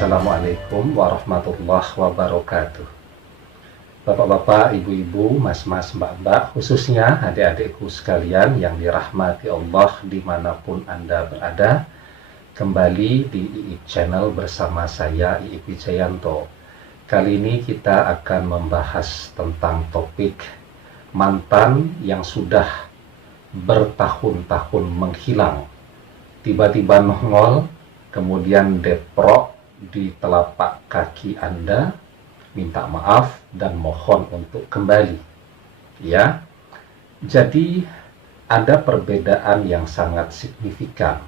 Assalamualaikum warahmatullahi wabarakatuh. Bapak-bapak, ibu-ibu, mas-mas, mbak-mbak, khususnya adik-adikku sekalian yang dirahmati Allah dimanapun Anda berada, kembali di IIP Channel bersama saya, IIP Wijayanto. Kali ini kita akan membahas tentang topik mantan yang sudah bertahun-tahun menghilang, tiba-tiba nongol, kemudian deprok di telapak kaki Anda, minta maaf dan mohon untuk kembali. Ya, jadi ada perbedaan yang sangat signifikan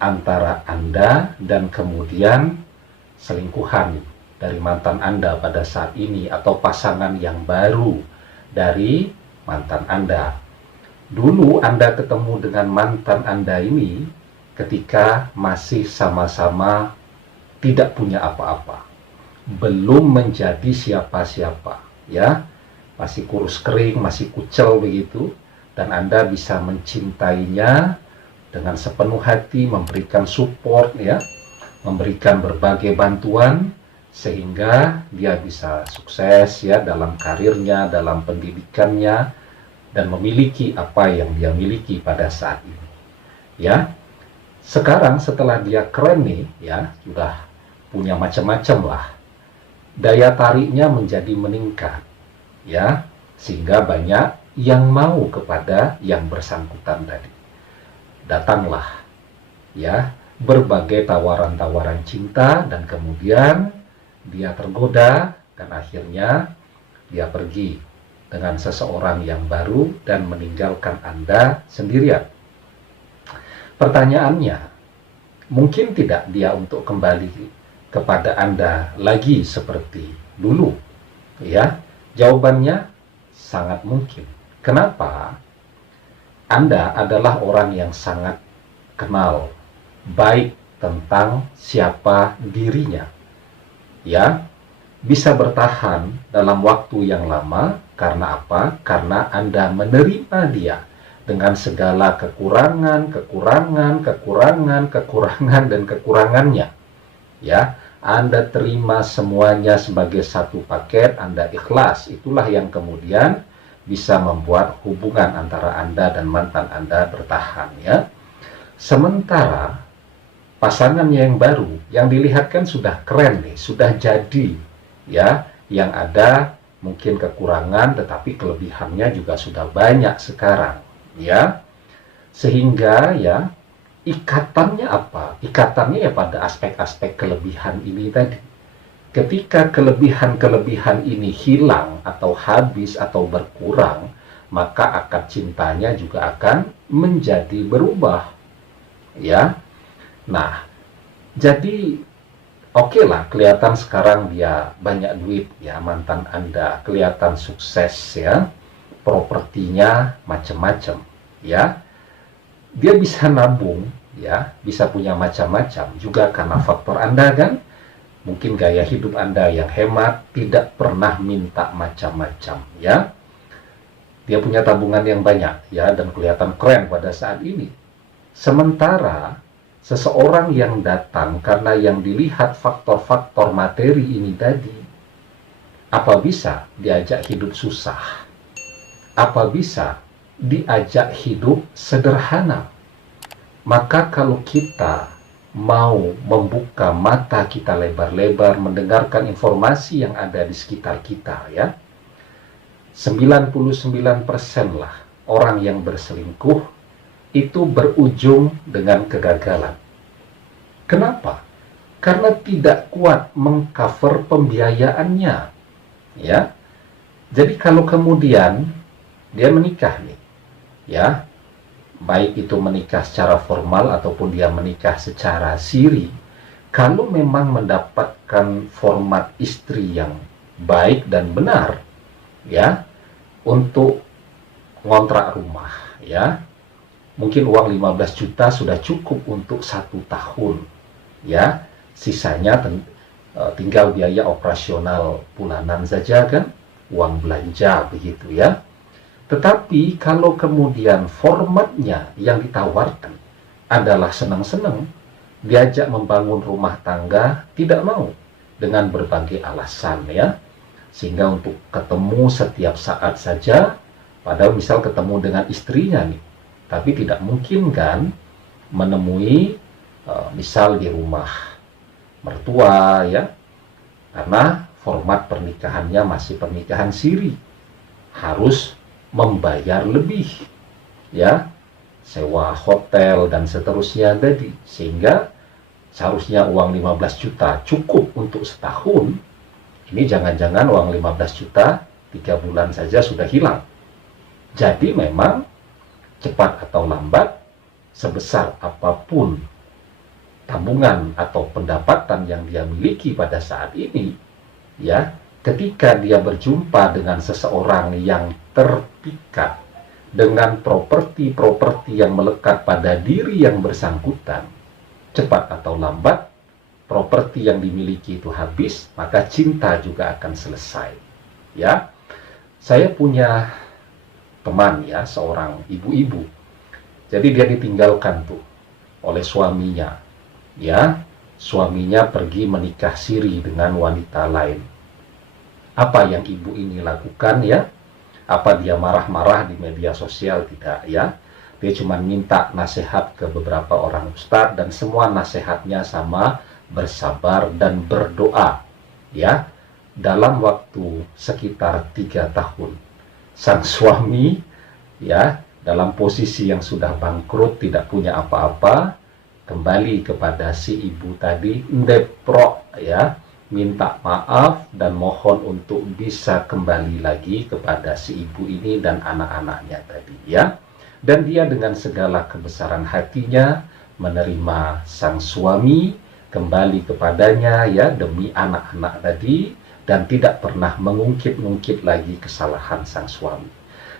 antara Anda dan kemudian selingkuhan dari mantan Anda pada saat ini, atau pasangan yang baru dari mantan Anda. Dulu Anda ketemu dengan mantan Anda ini ketika masih sama-sama tidak punya apa-apa, belum menjadi siapa-siapa, ya, masih kurus kering, masih kucel begitu, dan Anda bisa mencintainya dengan sepenuh hati, memberikan support, ya, memberikan berbagai bantuan sehingga dia bisa sukses, ya, dalam karirnya, dalam pendidikannya, dan memiliki apa yang dia miliki pada saat ini, ya. Sekarang setelah dia keren nih, ya, sudah punya macam-macam lah, daya tariknya menjadi meningkat, ya, sehingga banyak yang mau kepada yang bersangkutan tadi. Datanglah, ya, berbagai tawaran-tawaran cinta, dan kemudian dia tergoda dan akhirnya dia pergi dengan seseorang yang baru dan meninggalkan Anda sendirian. Pertanyaannya, mungkin tidak dia untuk kembali kepada Anda lagi seperti dulu? Ya, jawabannya sangat mungkin. Kenapa? Anda adalah orang yang sangat kenal baik tentang siapa dirinya. Ya, bisa bertahan dalam waktu yang lama karena apa? Karena Anda menerima dia dengan segala kekurangan dan kekurangannya. Ya, Anda terima semuanya sebagai satu paket, Anda ikhlas. Itulah yang kemudian bisa membuat hubungan antara Anda dan mantan Anda bertahan, ya. Sementara pasangannya yang baru, yang dilihat kan sudah keren nih, sudah jadi, ya, yang ada mungkin kekurangan tetapi kelebihannya juga sudah banyak sekarang, ya, sehingga, ya, ikatannya apa? Ikatannya ya pada aspek-aspek kelebihan ini tadi. Ketika kelebihan-kelebihan ini hilang atau habis atau berkurang, maka akad cintanya juga akan menjadi berubah, ya. Nah, jadi oke lah, kelihatan sekarang dia banyak duit, ya, mantan Anda, kelihatan sukses, ya, propertinya macam-macam, ya, dia bisa nabung, ya, bisa punya macam-macam juga karena faktor Anda kan, mungkin gaya hidup Anda yang hemat, tidak pernah minta macam-macam, ya, dia punya tabungan yang banyak, ya, dan kelihatan keren pada saat ini. Sementara seseorang yang datang karena yang dilihat faktor-faktor materi ini tadi, apa bisa diajak hidup susah? Apa bisa diajak hidup sederhana? Maka kalau kita mau membuka mata kita lebar-lebar, mendengarkan informasi yang ada di sekitar kita, ya, 99% lah orang yang berselingkuh itu berujung dengan kegagalan. Kenapa? Karena tidak kuat mengcover pembiayaannya, ya. Jadi kalau kemudian dia menikah nih, ya, baik itu menikah secara formal ataupun dia menikah secara siri, kalau memang mendapatkan format istri yang baik dan benar, ya, untuk ngontrak rumah, ya, mungkin uang 15 juta sudah cukup untuk 1 tahun, ya, sisanya tinggal biaya operasional bulanan saja kan, uang belanja begitu, ya. Tetapi kalau kemudian formatnya yang ditawarkan adalah senang-senang, diajak membangun rumah tangga, tidak mau dengan berbagai alasan ya. Sehingga untuk ketemu setiap saat saja, padahal misal ketemu dengan istrinya nih, tapi tidak mungkin kan menemui misal di rumah mertua ya, karena format pernikahannya masih pernikahan siri, harus membayar lebih ya, sewa hotel dan seterusnya tadi, sehingga seharusnya uang 15 juta cukup untuk setahun, ini jangan-jangan uang 15 juta 3 bulan saja sudah hilang. Jadi memang cepat atau lambat, sebesar apapun tabungan atau pendapatan yang dia miliki pada saat ini, ya, ketika dia berjumpa dengan seseorang yang terpikat dengan properti-properti yang melekat pada diri yang bersangkutan, cepat atau lambat properti yang dimiliki itu habis, maka cinta juga akan selesai. Ya, saya punya teman ya, seorang ibu-ibu. Jadi dia ditinggalkan tuh oleh suaminya. Ya, suaminya pergi menikah siri dengan wanita lain. Apa yang ibu ini lakukan ya? Apa dia marah-marah di media sosial? Tidak ya. Dia cuma minta nasihat ke beberapa orang ustadz dan semua nasihatnya sama, bersabar dan berdoa. Ya, dalam waktu sekitar 3 tahun, sang suami ya dalam posisi yang sudah bangkrut, tidak punya apa-apa, kembali kepada si ibu tadi, ndeprok ya, minta maaf dan mohon untuk bisa kembali lagi kepada si ibu ini dan anak-anaknya tadi ya. Dan dia dengan segala kebesaran hatinya menerima sang suami kembali kepadanya ya, demi anak-anak tadi, dan tidak pernah mengungkit-ungkit lagi kesalahan sang suami.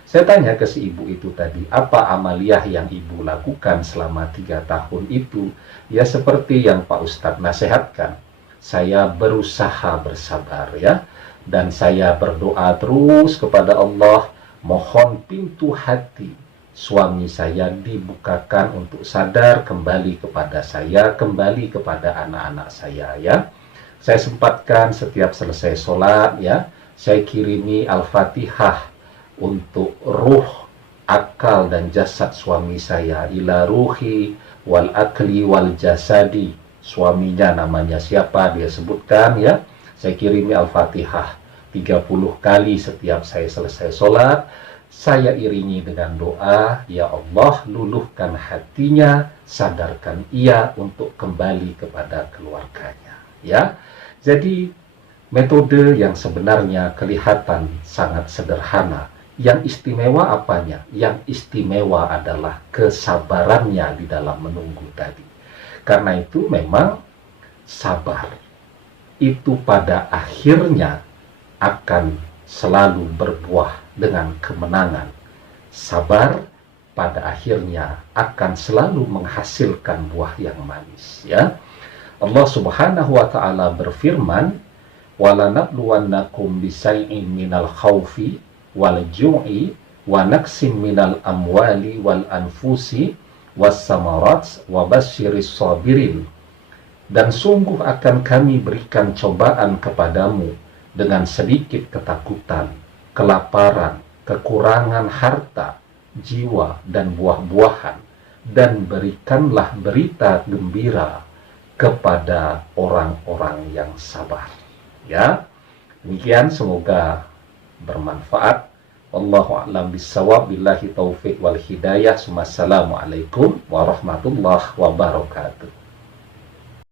Saya tanya ke si ibu itu tadi, apa amaliyah yang ibu lakukan selama 3 tahun itu? Ya seperti yang Pak Ustadz nasihatkan, saya berusaha bersabar ya, dan saya berdoa terus kepada Allah, mohon pintu hati suami saya dibukakan untuk sadar kembali kepada saya, kembali kepada anak-anak saya ya. Saya sempatkan setiap selesai sholat ya, saya kirimi Al-Fatihah untuk ruh, akal dan jasad suami saya, ila ruhi wal akli wal jasadi. Suaminya namanya siapa dia sebutkan ya, saya kirimi Al-Fatihah 30 kali setiap saya selesai sholat. Saya iringi dengan doa, ya Allah luluhkan hatinya, sadarkan ia untuk kembali kepada keluarganya ya. Jadi metode yang sebenarnya kelihatan sangat sederhana, yang istimewa apanya? Yang istimewa adalah kesabarannya di dalam menunggu tadi. Karena itu memang sabar itu pada akhirnya akan selalu berbuah dengan kemenangan. Sabar pada akhirnya akan selalu menghasilkan buah yang manis ya. Allah Subhanahu wa taala berfirman, "Walanabluwannakum bisai'in minal khaufi wal ju'i wa naqsim minal amwali wal anfusi was samarat wa basyiris sabirin." Dan sungguh akan kami berikan cobaan kepadamu dengan sedikit ketakutan, kelaparan, kekurangan harta, jiwa dan buah-buahan, dan berikanlah berita gembira kepada orang-orang yang sabar. Ya, demikian semoga bermanfaat. Wallahu a'lam bissawab, billahi taufik wal hidayah. Wassalamualaikum warahmatullahi wabarakatuh.